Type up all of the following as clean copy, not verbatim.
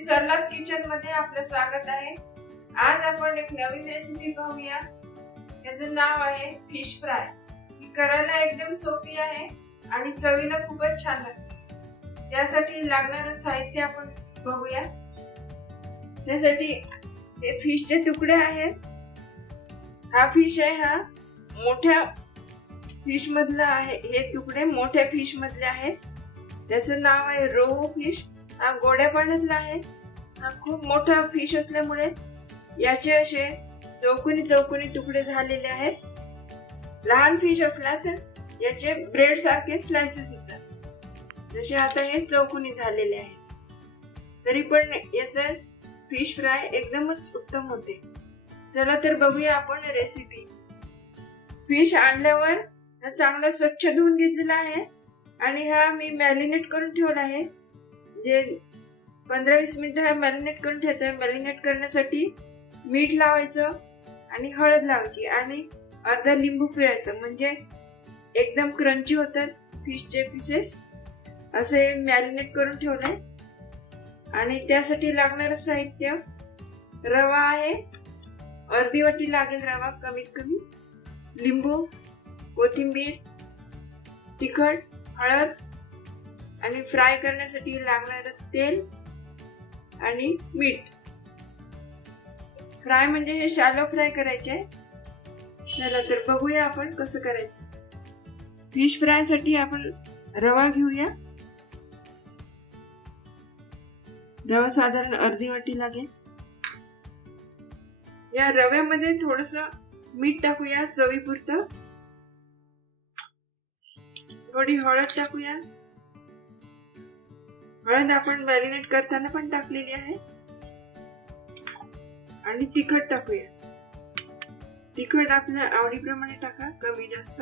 सरलास kitchen मध्ये आपलं स्वागत आहे। आज आपण एक नवीन रेसिपी पाहूया। याचं नाव आहे फिश फ्राय। ही करायला एकदम सोपी आहे आणि चवीला खूपच छान लागते। त्यासाठी लागणारे साहित्य आपण बघूया। त्यासाठी हे फिशचे तुकडे आहेत। हा फिश आहे, हा मोठ्या फिश मधला आहे। हे तुकडे मोठ्या फिश मधले आहेत। त्याचं नाव आहे रोहू फिश। हा गोड्या पाण्यातला आहे। हा खूप मोठा फिश असल्यामुळे याचे असे चौकोनी चौकोनी तुकडे झालेले आहेत। लहान फिश असला तर याचे ब्रेड सारखे स्लाइसेस होतात। जसे आता हे चौकोनी झालेले आहेत, तरी पण याचं फिश फ्राय एकदमच उत्तम होते। चला तर बघूया आपण रेसिपी। फिश आणल्यावर चांगला स्वच्छ धुवून घेतलेला आहे आणि हा मी मॅरिनेट करून ठेवला आहे। जे 15-20 मिनिटं मॅरिनेट करून ठेवायचं आहे। मॅरिनेट करण्यासाठी मीठ लावायचं आणि हळद लावायची आणि अर्धा लिंबू पिळायचं, म्हणजे एकदम क्रंची होतात फिशचे पीसेस। असे मॅरिनेट करून ठेवलंय। आणि त्यासाठी लागणारं साहित्य रवा आहे, अर्धी वाटी लागेल रवा कमीत कमी, लिंबू, कोथिंबीर, तिखट, हळद आणि फ्राय करण्यासाठी लागणारं तेल आणि मीठ। फ्राय म्हणजे हे शॅलो फ्राय करायचे। चला तर बघूया आपण कसं करायचं। फिश फ्राय साठी आपण रवा घेऊया। रवा साधारण अर्धी वाटी लागेल। या रव्यामध्ये थोडस मीठ टाकूया चवीपुरतं, थोडी हळद टाकूया। हळद आपण मॅरिनेट करताना पण टाकलेली आहे। आणि तिखट टाकूया। तिखट आपल्या आवडीप्रमाणे टाका, कमी जास्त।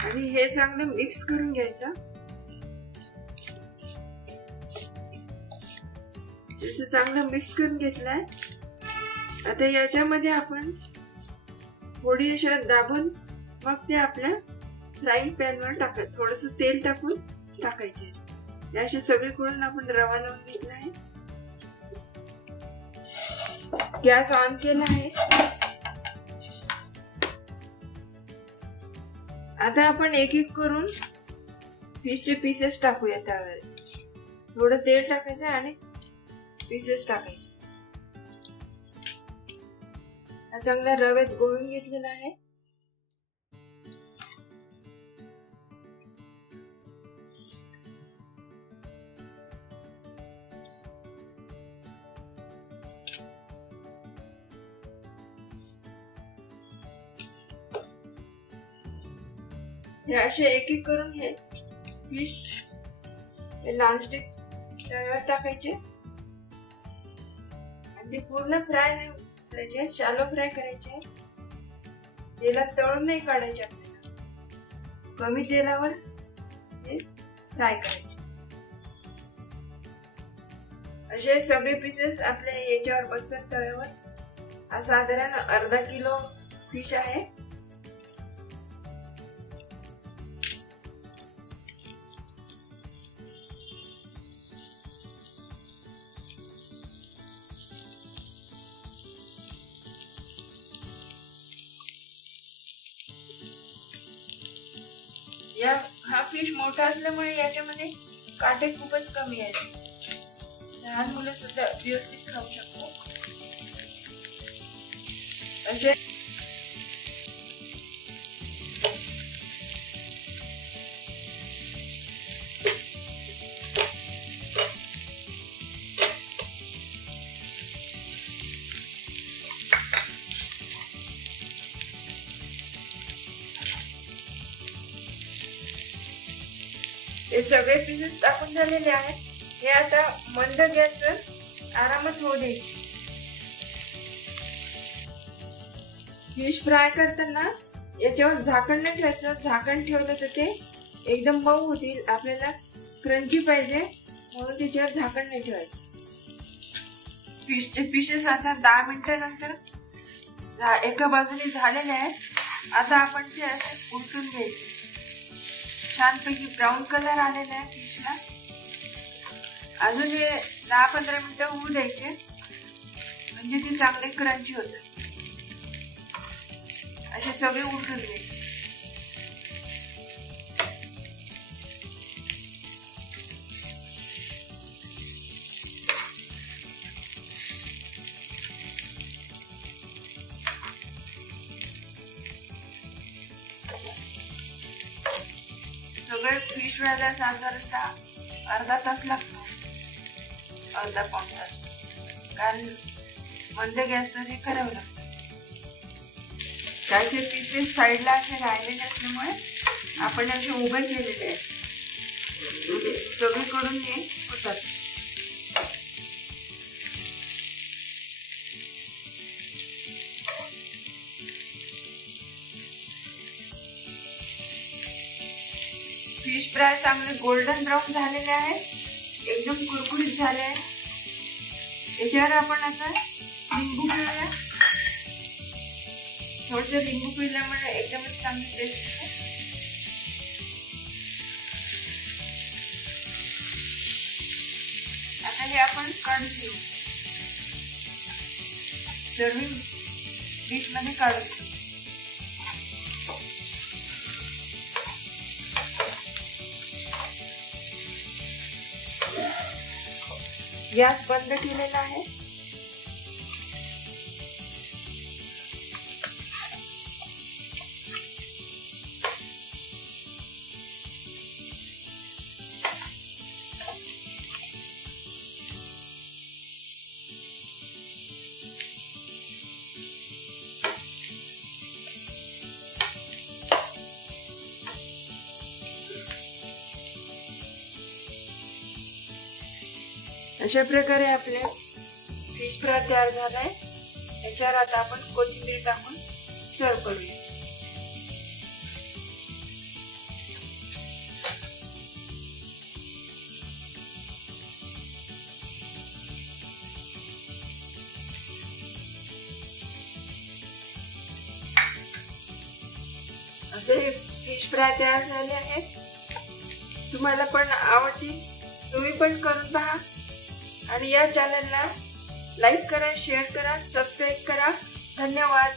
आणि हे चांगलं मिक्स करून घ्यायचं। असं चांगलं मिक्स करून घेतलंय। आता याच्यामध्ये आपण थोडी अशा दाबून मग ते आपल्या फ्राईंग पॅन वर टाका, थोडस तेल टाकून टाकायचे। याचे सगळीकडून आपण रवा लावून घेतला आहे। गॅस ऑन केला आहे। आता आपण एक एक करून फिशचे पीसेस टाकूया। त्यावर थोडं तेल टाकायचं आणि पीसेस टाकायचे। हा चांगला रव्यात गोळून घेतलेला आहे। असे एक एक करून हे फिश नॉनस्टिक तव्यावर टाकायचे आणि ते पूर्ण फ्राय नाही करायचे, शॅलो फ्राय करायचे। तेलात तळून नाही काढायचे आपल्याला, कमी तेलावर हे फ्राय करायचे। असे सगळे पीसेस आपल्या याच्यावर बसतात तव्यावर। हा साधारण अर्धा किलो फिश आहे। हा फिश मोठा असल्यामुळे याच्यामध्ये काटे खूपच कमी आहेत। लहान मुलं सुद्धा व्यवस्थित खाऊ शकतात। असे हे सगळे पीसेस टाकून झालेले आहेत। हे आता मंद गॅसवर आरामात होऊ द्यायचे। फिश फ्राय करताना याच्यावर झाकण नाही ठेवायचं। झाकण ठेवलं तर ते एकदम मऊ होतील। आपल्याला क्रंची पाहिजे म्हणून त्याच्यावर झाकण नाही ठेवायचं। फिशचे पीसेस आता 10 मिनिटांनंतर एका बाजूने झालेले आहेत। आता आपण ते असे उलटून घ्यायचे। छानपैकी ब्राऊन कलर आलेला आहे फिशला। अजून हे 10-15 मिनिटं होऊ द्यायचे, म्हणजे ते चांगले क्रंची होते. असे सगळे उलटून घ्यायचे. सगळे फिश फ्रायला साधारणतः अर्धा तास लागतो, अर्धा पाऊण तास, कारण मंद गॅसवर करावं लागतं. त्याचे पीसेस साईडला असे राहिलेले असल्यामुळे आपण असे उभे केलेले आहेत, म्हणजे सगळीकडून हे होतात. फिश फ्राय चांगले गोल्डन ब्राऊन झालेले आहे, एकदम कुरकुरीत झाले आहे. याच्यावर आपण आता लिंबू पिळूया. थोडस लिंबू पिळल्यामुळे एकदमच चांगली टेस्ट येते. आता हे आपण काढून घेऊ, सर्विंग डिश मध्ये काढून घेऊ. गॅस बंद केलेला आहे. अशा प्रकारे आपले फिश फ्राय तयार झालाय. याच्यावर आता आपण कोथिंबीर टाकून सर्व करूया. असे फिश फ्राय तयार झाले आहे. तुम्हाला पण आवडतील, तुम्ही पण करून पहा. आणि या चॅनलला लाईक करा, शेअर करा, सबस्क्राईब करा. धन्यवाद.